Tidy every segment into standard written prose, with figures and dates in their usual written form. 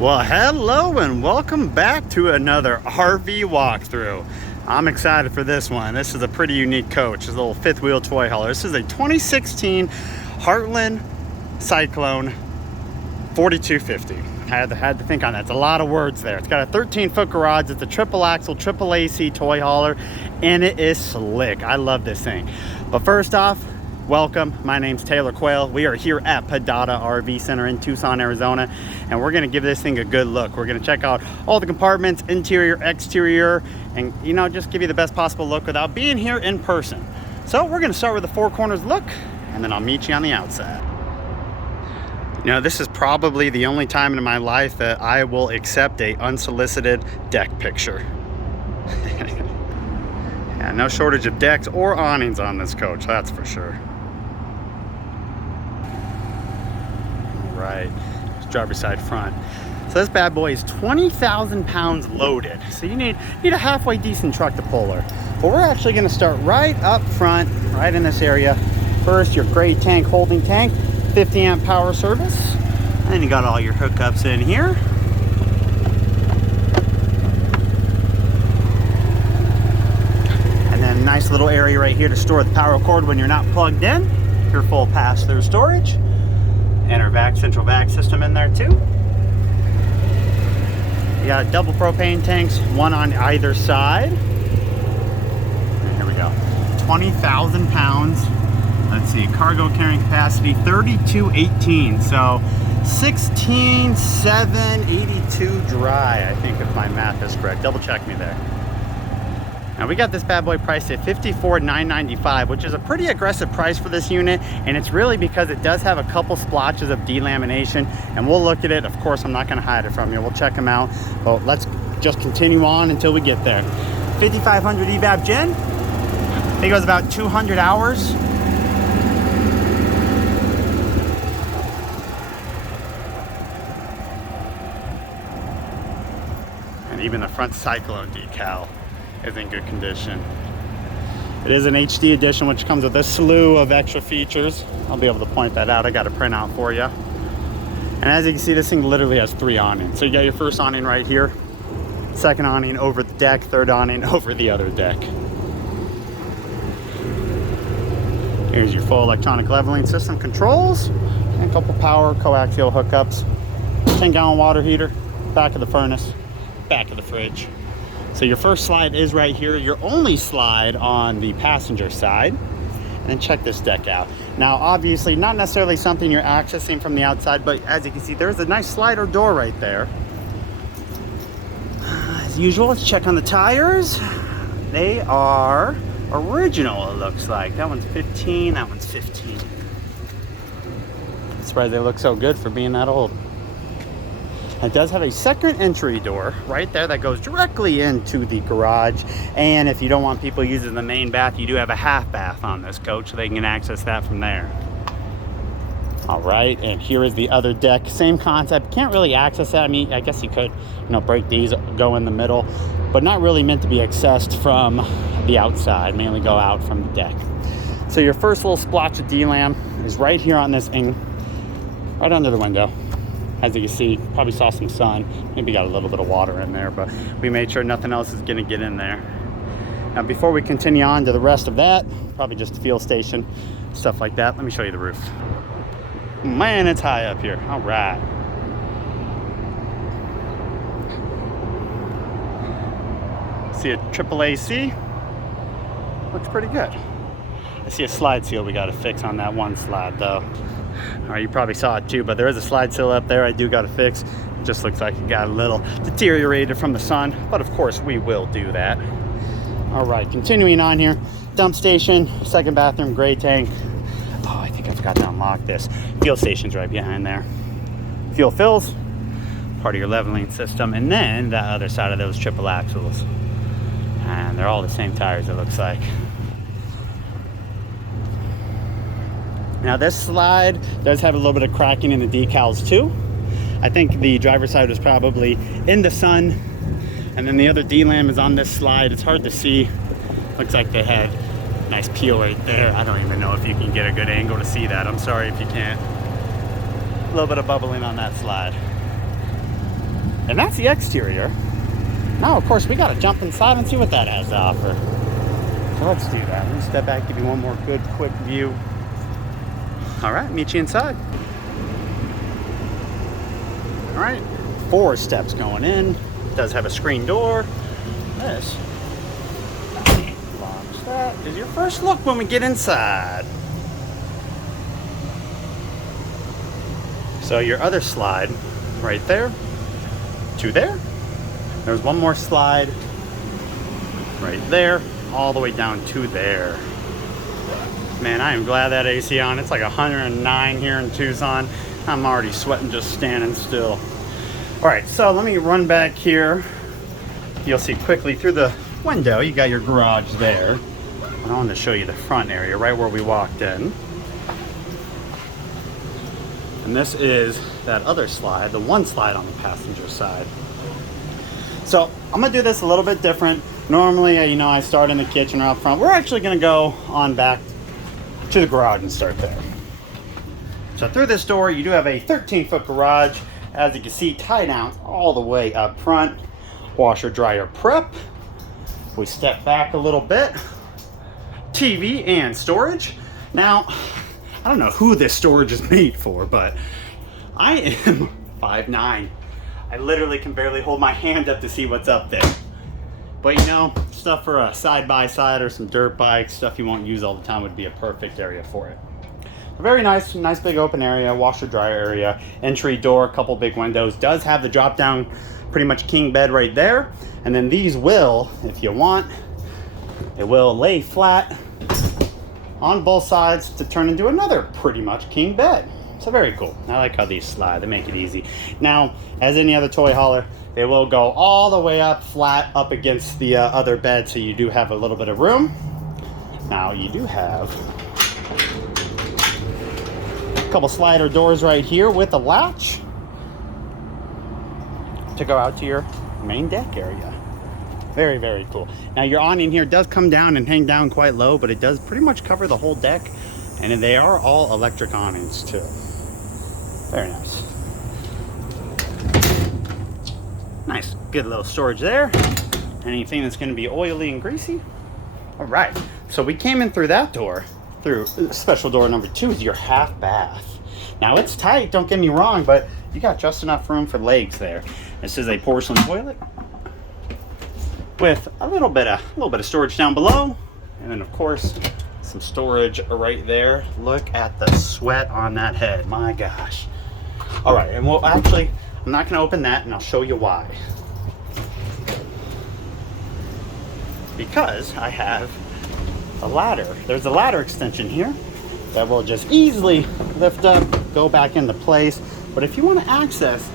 Well, hello and welcome back to another RV walkthrough. I'm excited for this one. This is a pretty unique coach. It's a little fifth wheel toy hauler. This is a 2016 Heartland Cyclone 4250. I had to think on that. It's a lot of words there. It's got a 13-foot garage. It's a triple axle, triple AC toy hauler, and it is slick. I love this thing. But first off, welcome. My name's Taylor Quayle. We are here at Patio RV Center in Tucson, Arizona, and we're going to give this thing a good look. We're going to check out all the compartments, interior, exterior, and just give you the best possible look without being here in person. So we're going to start with the four corners look, and then I'll meet you on the outside. This is probably the only time in my life that I will accept a unsolicited deck picture. Yeah, no shortage of decks or awnings on this coach, that's for sure. Right, driver's side front. So this bad boy is 20,000 pounds loaded. So you need a halfway decent truck to pull her. But we're actually gonna start right up front, right in this area. First, your gray tank holding tank, 50 amp power service. And then you got all your hookups in here. And then a nice little area right here to store the power cord when you're not plugged in. Your full pass-through storage. And our central vac system in there too. You got double propane tanks, one on either side. And here we go. 20,000 pounds. Let's see, cargo carrying capacity 3218. So 16,782 dry, I think, if my math is correct. Double check me there. Now we got this bad boy priced at $54,995, which is a pretty aggressive price for this unit, and it's really because it does have a couple splotches of delamination, and we'll look at it. Of course, I'm not going to hide it from you. We'll check them out, but let's just continue on until we get there. 5500 EVAP gen. I think it was about 200 hours. And even the front Cyclone decal is in good condition. It is an HD edition, which comes with a slew of extra features. I'll be able to point that out. I got a printout for you. And as you can see, this thing literally has three awnings. So you got your first awning right here, second awning over the deck, third awning over the other deck. Here's your full electronic leveling system controls, and a couple power coaxial hookups, 10-gallon water heater, back of the furnace, back of the fridge. So your first slide is right here, your only slide on the passenger side. And then check this deck out. Now, obviously, not necessarily something you're accessing from the outside, but as you can see, there's a nice slider door right there. As usual, let's check on the tires. They are original, it looks like. That one's 15, that one's 15. I'm surprised they look so good for being that old. It does have a second entry door right there that goes directly into the garage. And if you don't want people using the main bath, you do have a half bath on this coach, so they can access that from there. All right, and here is the other deck. Same concept. Can't really access that. I mean, I guess you could, break these, go in the middle, but not really meant to be accessed from the outside, mainly go out from the deck. So your first little splotch of delam is right here on this thing, right under the window. As you can see, probably saw some sun, maybe got a little bit of water in there, but we made sure nothing else is gonna get in there. Now, before we continue on to the rest of that, probably just a fuel station, stuff like that. Let me show you the roof. Man, it's high up here. All right. See a triple AC, looks pretty good. I see a slide seal we gotta fix on that one slide though. All right, you probably saw it too, but there is a slide seal up there I do got to fix. It just looks like it got a little deteriorated from the sun, but of course we will do that. All right, continuing on here. Dump station, second bathroom, gray tank. Oh, I think I forgot to unlock this. Fuel station's right behind there. Fuel fills, part of your leveling system, and then the other side of those triple axles. And they're all the same tires, it looks like. Now this slide does have a little bit of cracking in the decals too. I think the driver's side was probably in the sun, and then the other delam is on this slide. It's hard to see. Looks like they had a nice peel right there. I don't even know if you can get a good angle to see that. I'm sorry if you can't. A little bit of bubbling on that slide. And that's the exterior. Now, of course, we got to jump inside and see what that has to offer. So let's do that. Let me step back, give you one more good, quick view. All right, meet you inside. All right, 4 steps going in. It does have a screen door. This locks. That is your first look when we get inside. So your other slide right there to there. There's one more slide right there, all the way down to there. Man, I am glad that AC on. It's like 109 here in Tucson. I'm already sweating just standing still. All right, so let me run back here. You'll see quickly through the window, you got your garage there. And I wanted to show you the front area, right where we walked in. And this is that other slide, the one slide on the passenger side. So I'm gonna do this a little bit different. Normally, you know, I start in the kitchen or up front. We're actually gonna go on back to the garage and start there. So through this door, you do have a 13-foot garage. As you can see, tie downs all the way up front. Washer dryer prep. We step back a little bit. TV and storage. Now, I don't know who this storage is made for, but I am 5'9". I literally can barely hold my hand up to see what's up there. But you know, stuff for a side-by-side or some dirt bikes, stuff you won't use all the time would be a perfect area for it. A very nice big open area, washer dryer area, entry door, couple big windows. Does have the drop down, pretty much king bed right there. And then these will, if you want, it will lay flat on both sides to turn into another pretty much king bed. So very cool. I like how these slide, they make it easy. Now, as any other toy hauler, they will go all the way up flat up against the other bed, so you do have a little bit of room. Now you do have a couple slider doors right here with a latch to go out to your main deck area. Very, very cool. Now your awning here does come down and hang down quite low, but it does pretty much cover the whole deck, and they are all electric awnings too. Very nice. Nice, good little storage there. Anything that's going to be oily and greasy. All right, so we came in through that door. Through special door number 2 is your half bath. Now it's tight, don't get me wrong, but you got just enough room for legs there. This is a porcelain toilet with a little bit of storage down below, and then of course some storage right there. Look at the sweat on that head, my gosh. All right, and we'll actually, I'm not going to open that, and I'll show you why. Because I have a ladder. There's a ladder extension here that will just easily lift up, go back into place. But if you want to access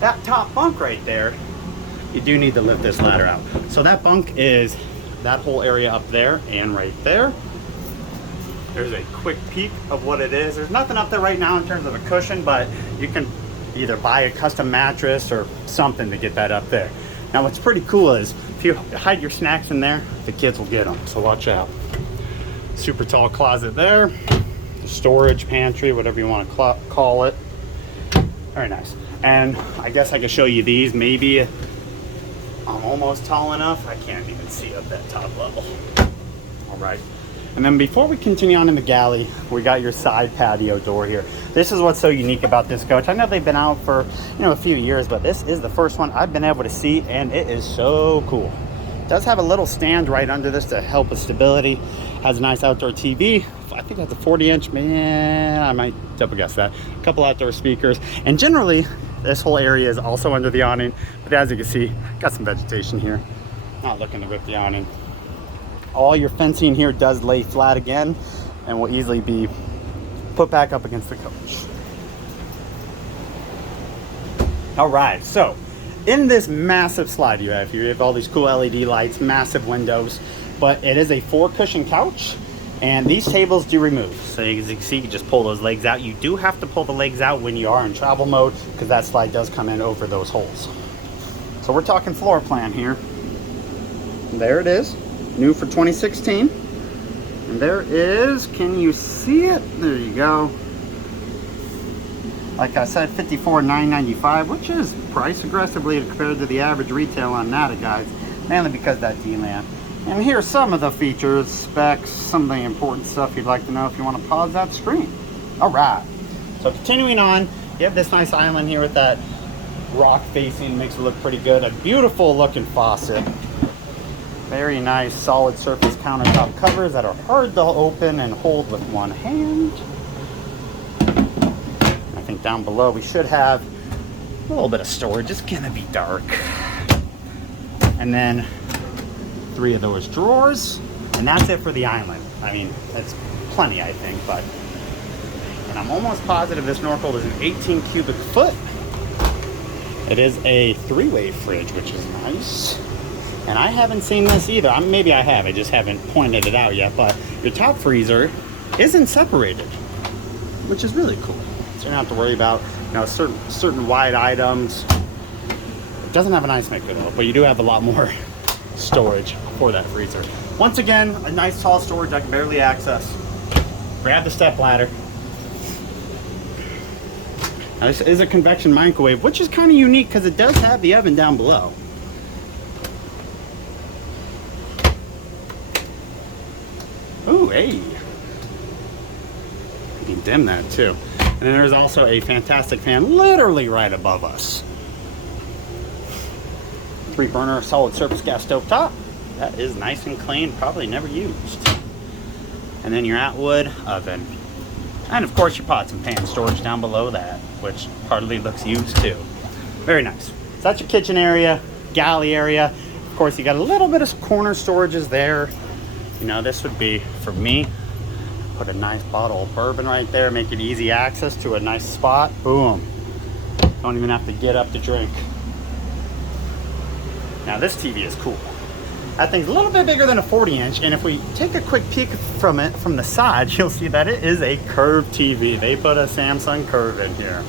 that top bunk right there, you do need to lift this ladder out. So that bunk is that whole area up there and right there. There's a quick peek of what it is. There's nothing up there right now in terms of a cushion, but you can either buy a custom mattress or something to get that up there. Now what's pretty cool is if you hide your snacks in there, the kids will get them, so watch out. Super tall closet there. Storage, pantry, whatever you want to call it. Very nice. And I guess I could show you these. Maybe I'm almost tall enough. I can't even see up that top level. All right. And then before we continue on in the galley, we got your side patio door here. This is what's so unique about this coach. I know they've been out for, you know, a few years, but this is the first one I've been able to see, and it is so cool. It does have a little stand right under this to help with stability. Has a nice outdoor TV. I think that's a 40-inch, man, I might double guess that. A couple outdoor speakers. And generally, this whole area is also under the awning, but as you can see, got some vegetation here. Not looking to rip the awning. All your fencing here does lay flat again and will easily be put back up against the coach. All right, so in this massive slide you have all these cool LED lights, massive windows, but it is a 4-cushion couch, and these tables do remove. So as you can see, you just pull those legs out. You do have to pull the legs out when you are in travel mode, because that slide does come in over those holes. So we're talking floor plan here. There it is. New for 2016. And there is, can you see it? There you go. Like I said, $54,995, which is price aggressively compared to the average retail on Nata, guys, mainly because of that D-lamp. And here's some of the features, specs, some of the important stuff you'd like to know if you want to pause that screen. All right, so continuing on, you have this nice island here with that rock facing, makes it look pretty good. A beautiful looking faucet. Very nice solid surface countertop covers that are hard to open and hold with one hand. I think down below we should have a little bit of storage. It's gonna be dark. And then 3 of those drawers, and that's it for the island. I mean, that's plenty, I think, but, and I'm almost positive this snorkel is an 18 cubic foot. It is a 3-way fridge, which is nice. And I haven't seen this either. Maybe I have, I just haven't pointed it out yet, but your top freezer isn't separated, which is really cool. So you don't have to worry about, you know, certain wide items. It doesn't have an ice maker though, but you do have a lot more storage for that freezer. Once again, a nice tall storage I can barely access. Grab the step ladder. Now, this is a convection microwave, which is kind of unique because it does have the oven down below. Ooh, hey. You can dim that too. And then there's also a fantastic fan literally right above us. 3-burner solid surface gas stove top. That is nice and clean, probably never used. And then your Atwood oven. And of course your pots and pan storage down below that, which hardly looks used too. Very nice. So that's your kitchen area, galley area. Of course you got a little bit of corner storages there. You know, this would be, for me, put a nice bottle of bourbon right there, make it easy access to a nice spot. Boom. Don't even have to get up to drink. Now this TV is cool. That thing's a little bit bigger than a 40-inch, and if we take a quick peek from it from the side, you'll see that it is a curved TV. They put a Samsung Curve in here.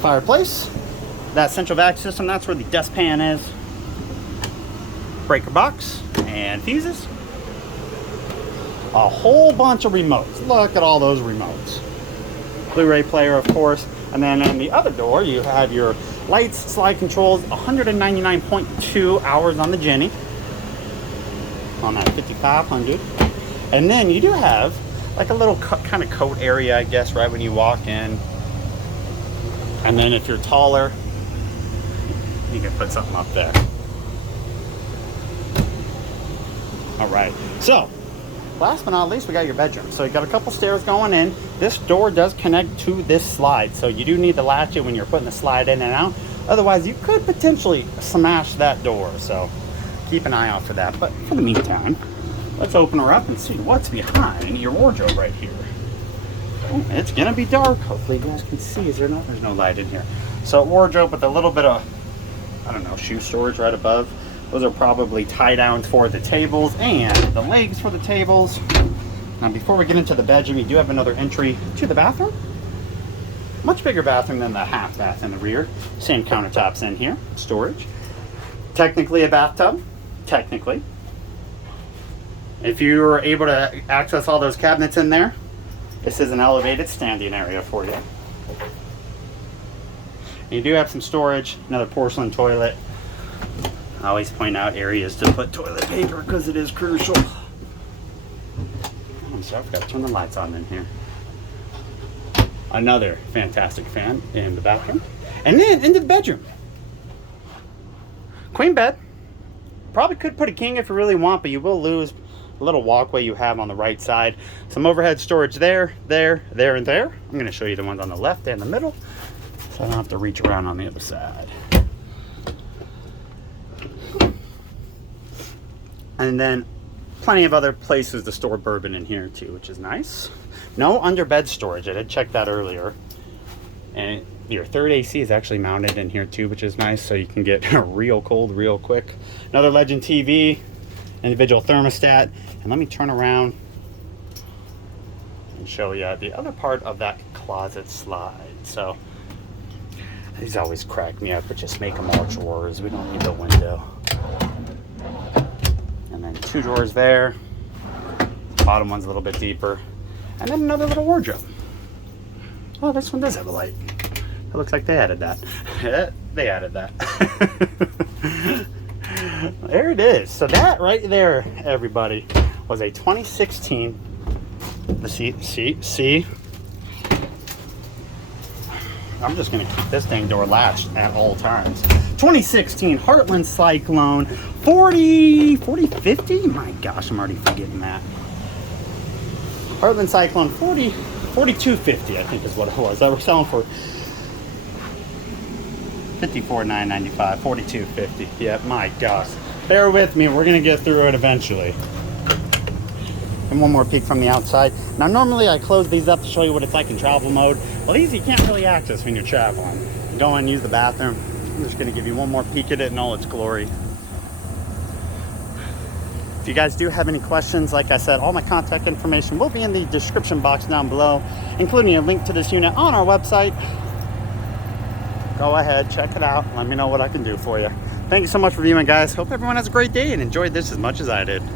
Fireplace, that central vac system, that's where the dustpan is. Breaker box and fuses. A whole bunch of remotes. Look at all those remotes. Blu-ray player, of course. And then in the other door, you have your lights, slide controls, 199.2 hours on the Jenny, on that 5500. And then you do have like a little kind of coat area, I guess, right when you walk in. And then if you're taller, you can put something up there. All right, so last but not least, we got your bedroom. So you got a couple stairs going in. This door does connect to this slide, so you do need to latch it when you're putting the slide in and out. Otherwise, you could potentially smash that door, so keep an eye out for that. But for the meantime, let's open her up and see what's behind your wardrobe right here. Oh, it's gonna be dark. Hopefully you guys can see. Is there not? There's no light in here. So wardrobe with a little bit of, I don't know, shoe storage right above. Those are probably tie downs for the tables and the legs for the tables. Now before we get into the bedroom, you do have another entry to the bathroom. Much bigger bathroom than the half bath in the rear. Same countertops in here, storage. Technically a bathtub, technically. If you were able to access all those cabinets in there, this is an elevated standing area for you. And you do have some storage, another porcelain toilet. I always point out areas to put toilet paper because it is crucial. I'm sorry, I forgot to turn the lights on in here. Another fantastic fan in the bathroom. And then into the bedroom. Queen bed. Probably could put a king if you really want, but you will lose a little walkway you have on the right side. Some overhead storage there, there, there, and there. I'm going to show you the ones on the left and the middle, so I don't have to reach around on the other side. And then plenty of other places to store bourbon in here too, which is nice. No under bed storage. I did check that earlier. And your third AC is actually mounted in here too, which is nice, so you can get real cold real quick. Another Legend TV, individual thermostat. And let me turn around and show you the other part of that closet slide. So these always crack me up, but just make them all drawers. We don't need the window. And then 2 drawers there. The bottom one's a little bit deeper. And then another little wardrobe. Oh, this one does have a light. It looks like they added that. They added that. There it is. So that right there, everybody, was a 2016. See. I'm just gonna keep this dang door latched at all times. 2016 Heartland Cyclone 50? My gosh, I'm already forgetting that. Heartland Cyclone 4250, I think is what it was. That we're selling for $54,995, $42.50. Yeah, my gosh. Bear with me, we're gonna get through it eventually. And one more peek from the outside. Now normally I close these up to show you what it's like in travel mode. Well, these you can't really access when you're traveling. Go and use the bathroom. I'm just gonna give you one more peek at it in all its glory. If you guys do have any questions, like I said, all my contact information will be in the description box down below, including a link to this unit on our website. Go ahead, check it out. Let me know what I can do for you. Thank you so much for viewing, guys. Hope everyone has a great day and enjoyed this as much as I did.